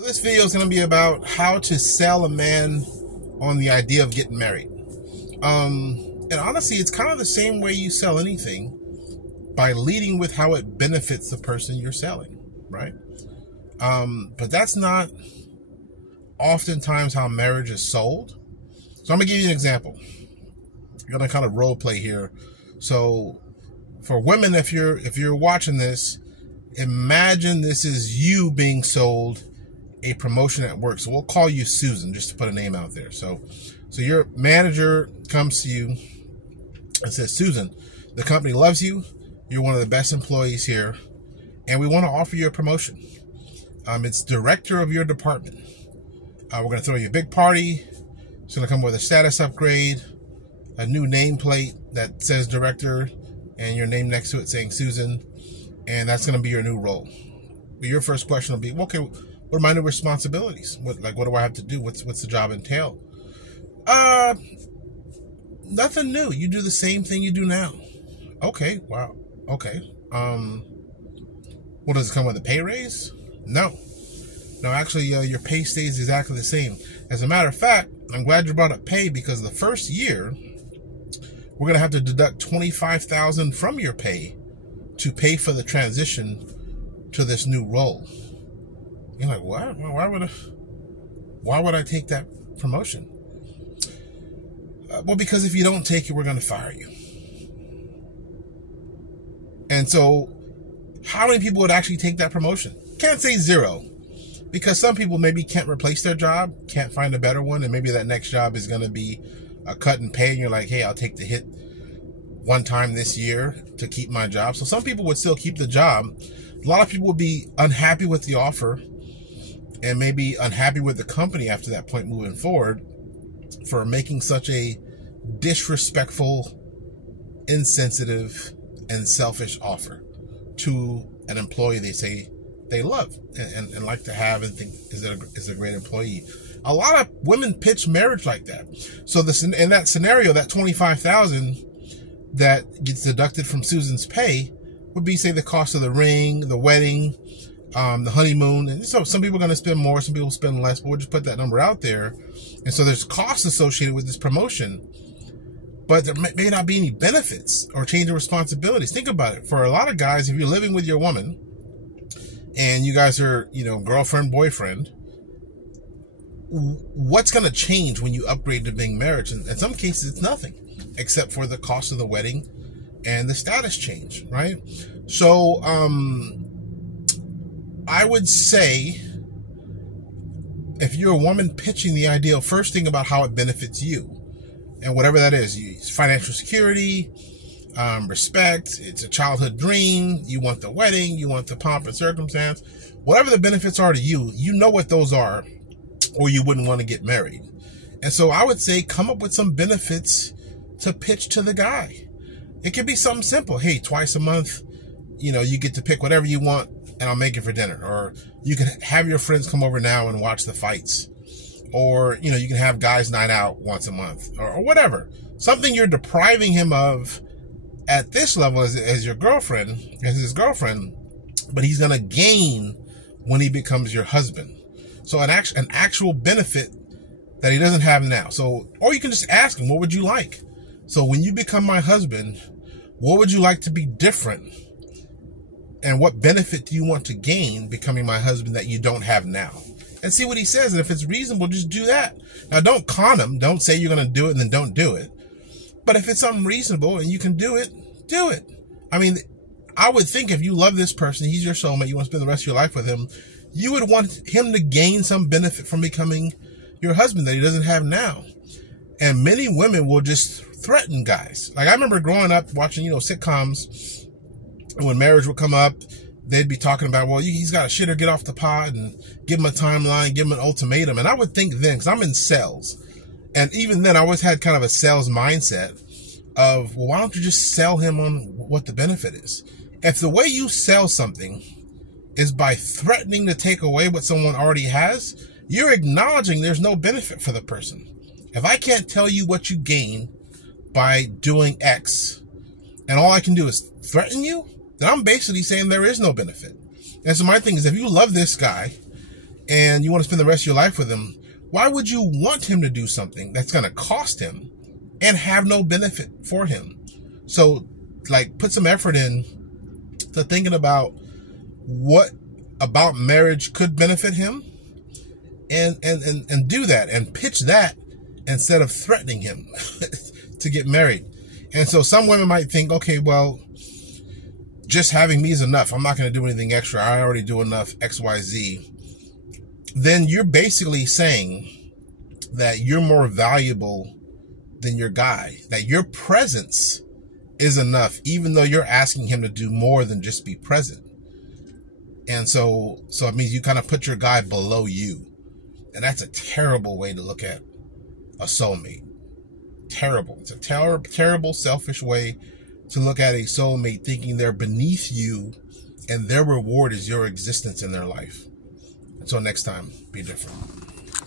So this video is going to be about how to sell a man on the idea of getting married. And honestly, it's kind of the same way you sell anything, by leading with how it benefits the person you're selling, right? But that's not oftentimes how marriage is sold. So I'm going to give you an example. I'm going to kind of role play here. So for women, if you're watching this, imagine this is you being sold a promotion at work. So we'll call you Susan, just to put a name out there. So your manager comes to you and says, Susan, the company loves you. You're one of the best employees here, and we want to offer you a promotion. It's director of your department. We're going to throw you a big party. It's going to come with a status upgrade, a new nameplate that says director, and your name next to it saying Susan, and that's going to be your new role. But your first question will be, okay, what are my new responsibilities? What do I have to do? What's the job entail? Nothing new. You do the same thing you do now. Okay, wow. Okay. Well, does it come with a pay raise? No. No, actually, your pay stays exactly the same. As a matter of fact, I'm glad you brought up pay, because the first year, we're going to have to deduct $25,000 from your pay to pay for the transition to this new role. You're like, what? Why would I take that promotion? Well, because if you don't take it, we're going to fire you. And so, how many people would actually take that promotion? Can't say zero, because some people maybe can't replace their job, can't find a better one, and maybe that next job is going to be a cut in pay, and you're like, hey, I'll take the hit one time this year to keep my job. So some people would still keep the job. A lot of people would be unhappy with the offer, and maybe unhappy with the company after that point moving forward, for making such a disrespectful, insensitive, and selfish offer to an employee they say they love and like to have and think is a great employee. A lot of women pitch marriage like that. So in that scenario, that $25,000 that gets deducted from Susan's pay would be, say, the cost of the ring, the wedding, the honeymoon. And so some people are going to spend more, some people spend less, but we'll just put that number out there. And so there's costs associated with this promotion, but there may not be any benefits or change of responsibilities. Think about it. For a lot of guys, if you're living with your woman and you guys are, girlfriend, boyfriend, what's going to change when you upgrade to being married? In some cases, it's nothing except for the cost of the wedding and the status change, right? So, I would say, if you're a woman pitching the idea, first think about how it benefits you. And whatever that is, financial security, respect, it's a childhood dream, you want the wedding, you want the pomp and circumstance, whatever the benefits are to you, you know what those are, or you wouldn't want to get married. And so I would say, come up with some benefits to pitch to the guy. It could be something simple. Hey, twice a month, you get to pick whatever you want and I'll make it for dinner. Or you can have your friends come over now and watch the fights. Or, you can have guys' night out once a month, or whatever. Something you're depriving him of at this level as his girlfriend, but he's going to gain when he becomes your husband. So an actual benefit that he doesn't have now. So, or you can just ask him, what would you like? So when you become my husband, what would you like to be different? And what benefit do you want to gain becoming my husband that you don't have now? And see what he says. And if it's reasonable, just do that. Now, don't con him. Don't say you're going to do it and then don't do it. But if it's something reasonable and you can do it, do it. I mean, I would think if you love this person, he's your soulmate, you want to spend the rest of your life with him, you would want him to gain some benefit from becoming your husband that he doesn't have now. And many women will just threaten guys. Like, I remember growing up watching, sitcoms, and when marriage would come up, they'd be talking about, well, he's got to shit or get off the pod, and give him a timeline, give him an ultimatum. And I would think then, because I'm in sales, and even then I always had kind of a sales mindset of, well, why don't you just sell him on what the benefit is? If the way you sell something is by threatening to take away what someone already has, you're acknowledging there's no benefit for the person. If I can't tell you what you gain by doing X, and all I can do is threaten you, then I'm basically saying there is no benefit. And so my thing is, if you love this guy and you want to spend the rest of your life with him, why would you want him to do something that's going to cost him and have no benefit for him? So, like, put some effort in to thinking about what about marriage could benefit him, and do that and pitch that instead of threatening him to get married. And so some women might think, okay, well, just having me is enough. I'm not going to do anything extra. I already do enough XYZ. Then you're basically saying that you're more valuable than your guy, that your presence is enough, even though you're asking him to do more than just be present. And so it means you kind of put your guy below you. And that's a terrible way to look at a soulmate. Terrible. It's a terrible, selfish way to look at a soulmate, thinking they're beneath you and their reward is your existence in their life. Until next time, be different.